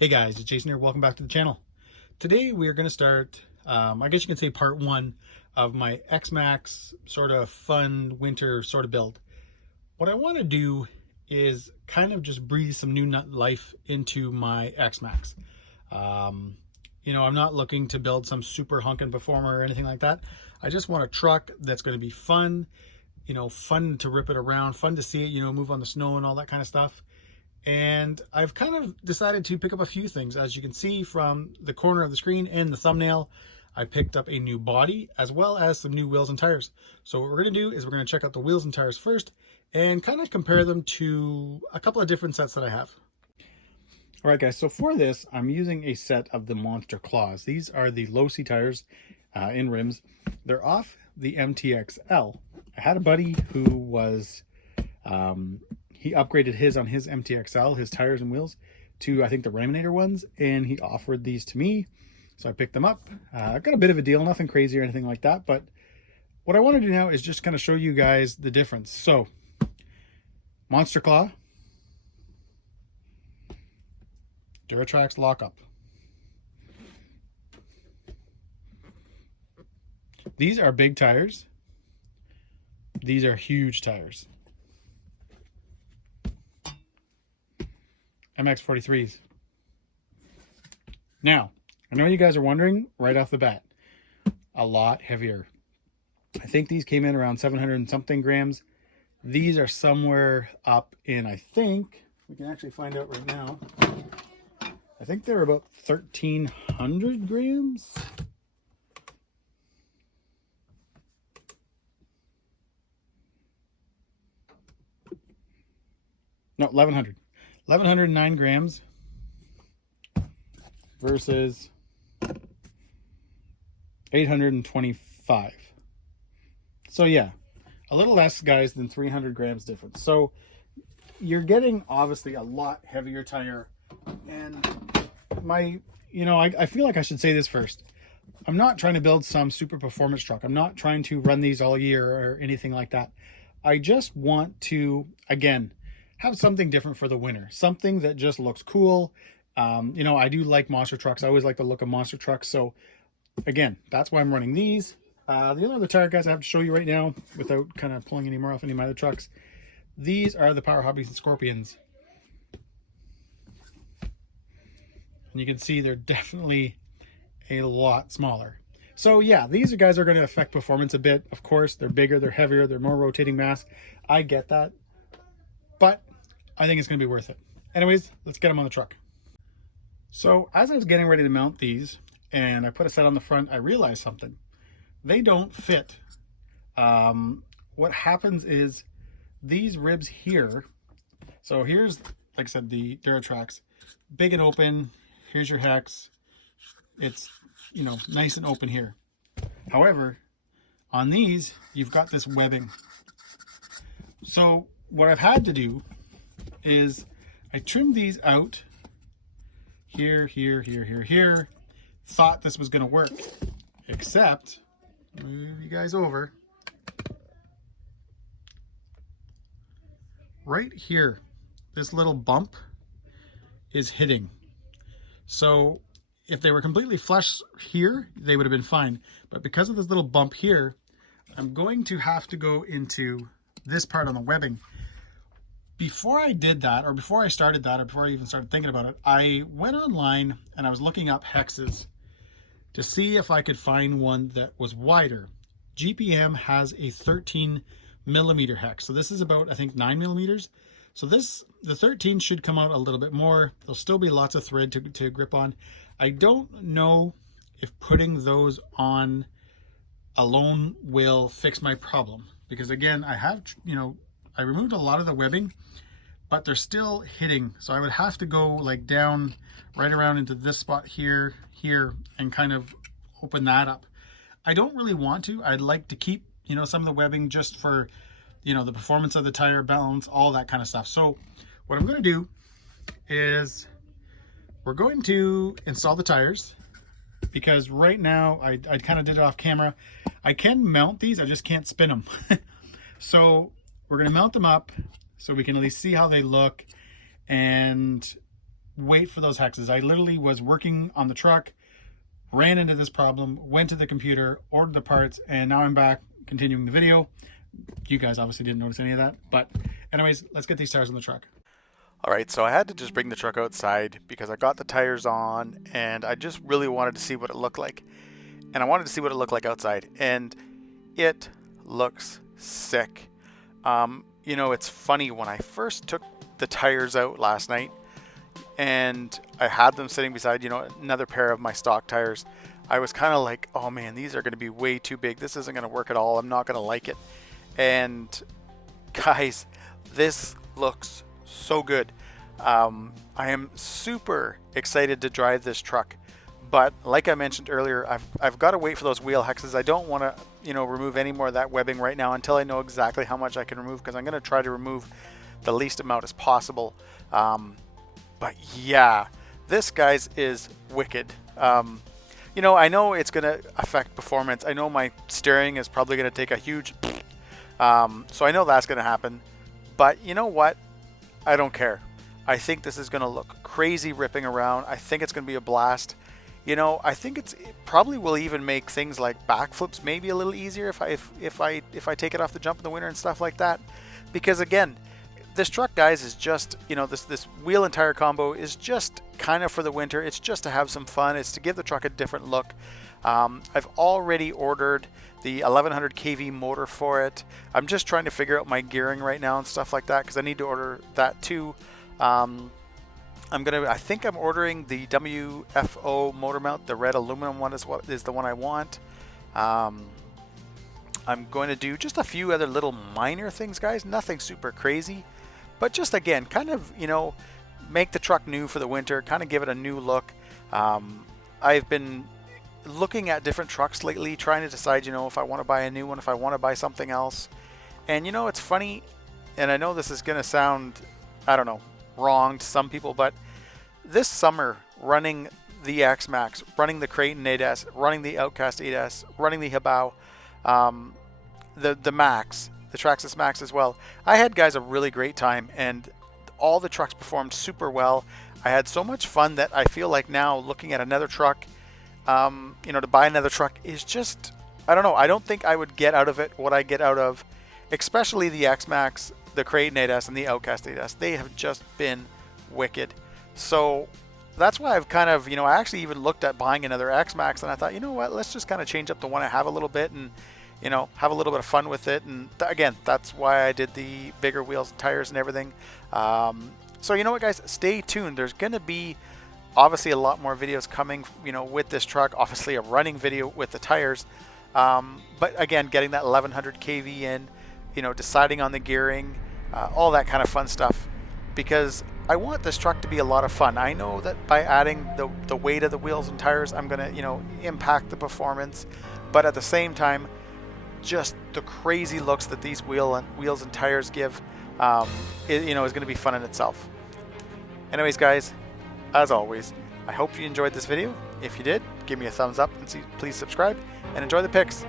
Hey guys, it's Jason here. Welcome back to the channel. Today we are going to start, I guess you can say part one of my X-Maxx sort of fun winter sort of build. What I want to do is kind of just breathe some new life into my X-Maxx. I'm not looking to build some super honkin' performer or anything like that. I just want a truck that's going to be fun, fun to rip it around, fun to see it, move on the snow and all that kind of stuff. And I've kind of decided to pick up a few things. As you can see from the corner of the screen and the thumbnail, I picked up a new body as well as some new wheels and tires. So what we're going to do is we're going to check out the wheels and tires first and kind of compare them to a couple of different sets that I have. All right, guys, so for this, I'm using a set of the Monster Claws. These are the low-C tires in rims. They're off the MTXL. I had a buddy who was... he upgraded his on his MTXL, his tires and wheels, to I think the Raminator ones, and he offered these to me. So I picked them up. I've got a bit of a deal, nothing crazy or anything like that, but what I want to do now is just kind of show you guys the difference. So, Monster Claw, Traxxas lockup. These are big tires. These are huge tires. MX43s. Now, I know you guys are wondering right off the bat, a lot heavier. I think these came in around 700 and something grams. These are somewhere up in, I think, we can actually find out right now. I think they're about 1,300 grams. No, 1,100. 1,109 grams versus 825. So yeah, a little less, guys, than 300 grams difference. So you're getting obviously a lot heavier tire. And I feel like I should say this first. I'm not trying to build some super performance truck. I'm not trying to run these all year or anything like that. I just want to, again, have something different for the winter, something that just looks cool. I do like monster trucks. I always like the look of monster trucks. So again, that's why I'm running these. The only other tire, guys, I have to show you right now without kind of pulling any more off any of my other trucks. These are the Power Hobbies and Scorpions. And you can see they're definitely a lot smaller. So yeah, these guys are going to affect performance a bit. Of course, they're bigger, they're heavier, they're more rotating mass. I get that. But I think it's going to be worth it. Anyways, let's get them on the truck. So as I was getting ready to mount these and I put a set on the front, I realized something. They don't fit. What happens is these ribs here. So here's, like I said, the Traxxas, big and open. Here's your hex. It's, nice and open here. However, on these, you've got this webbing. So what I've had to do is I trimmed these out here, here, here, here, here. Thought this was going to work, except, move you guys over, right here, this little bump is hitting. So if they were completely flush here, they would have been fine. But because of this little bump here, I'm going to have to go into this part on the webbing. Before I did that, or before I started that, or before I even started thinking about it, I went online and I was looking up hexes to see if I could find one that was wider. GPM has a 13 millimeter hex. So this is about, I think, 9 millimeters. So the 13 should come out a little bit more. There'll still be lots of thread to grip on. I don't know if putting those on alone will fix my problem. Because again, I have, I removed a lot of the webbing, but they're still hitting. So I would have to go like down right around into this spot here, and kind of open that up. I don't really want to. I'd like to keep, some of the webbing just for, the performance of the tire, balance, all that kind of stuff. So what I'm going to do is we're going to install the tires, because right now I kind of did it off camera. I can mount these, I just can't spin them. So we're going to mount them up so we can at least see how they look. And wait for those hexes. I literally was working on the truck, ran into this problem, went to the computer, ordered the parts, and now I'm back continuing the video. You guys obviously didn't notice any of that, but anyways, let's get these tires on the truck. All right, so I had to just bring the truck outside because I got the tires on and I just really wanted to see what it looked like. And I wanted to see what it looked like outside, and it looks sick. You know, it's funny, when I first took the tires out last night and I had them sitting beside, you know, another pair of my stock tires, I was kind of like, oh man, these are going to be way too big. This isn't going to work at all. I'm not going to like it. And guys, this looks so good. I am super excited to drive this truck, but like I mentioned earlier, I've got to wait for those wheel hexes. I don't want to, you know, remove any more of that webbing right now until I know exactly how much I can remove, because I'm going to try to remove the least amount as possible. But yeah, this, guys, is wicked. You know, I know it's going to affect performance. I know my steering is probably going to take a huge so I know that's going to happen, but you know what? I don't care. I think this is going to look crazy ripping around. I think it's going to be a blast. You know, I think it probably will even make things like backflips maybe a little easier if I take it off the jump in the winter and stuff like that. Because again, this truck, guys, is just, you know, this wheel and tire combo is just kind of for the winter. It's just to have some fun. It's to give the truck a different look. I've already ordered the 1100 kV motor for it. I'm just trying to figure out my gearing right now and stuff like that, because I need to order that too. I think I'm ordering the WFO motor mount. The red aluminum one is the one I want. I'm going to do just a few other little minor things, guys. Nothing super crazy, but just, again, kind of, you know, make the truck new for the winter, kind of give it a new look. I've been looking at different trucks lately, trying to decide, you know, if I want to buy a new one, if I want to buy something else. And you know, it's funny, and I know this is going to sound, I don't know, wrong to some people, but this summer, running the X-Maxx, running the Creighton 8S, running the Outcast 8S, running the Hibao, the Max, the Traxxas Max as well, I had, guys, a really great time, and all the trucks performed super well. I had so much fun that I feel like now, looking at another truck, you know, to buy another truck is just, I don't know, I don't think I would get out of it what I get out of, especially the X-Maxx, the Creighton 8S, and the Outcast 8S. They have just been wicked. So that's why I've kind of, you know, I actually even looked at buying another X-Maxx, and I thought, you know what, let's just kind of change up the one I have a little bit and, you know, have a little bit of fun with it. And again, that's why I did the bigger wheels and tires and everything. So you know what, guys, stay tuned. There's going to be obviously a lot more videos coming, you know, with this truck. Obviously a running video with the tires, but again, getting that 1100 kV in, you know, deciding on the gearing, all that kind of fun stuff, because I want this truck to be a lot of fun. I know that by adding the weight of the wheels and tires, I'm gonna, you know, impact the performance, but at the same time, just the crazy looks that these wheels and tires give, you know, is going to be fun in itself. Anyways, guys, as always, I hope you enjoyed this video. If you did, give me a thumbs up, and please subscribe and enjoy the pics.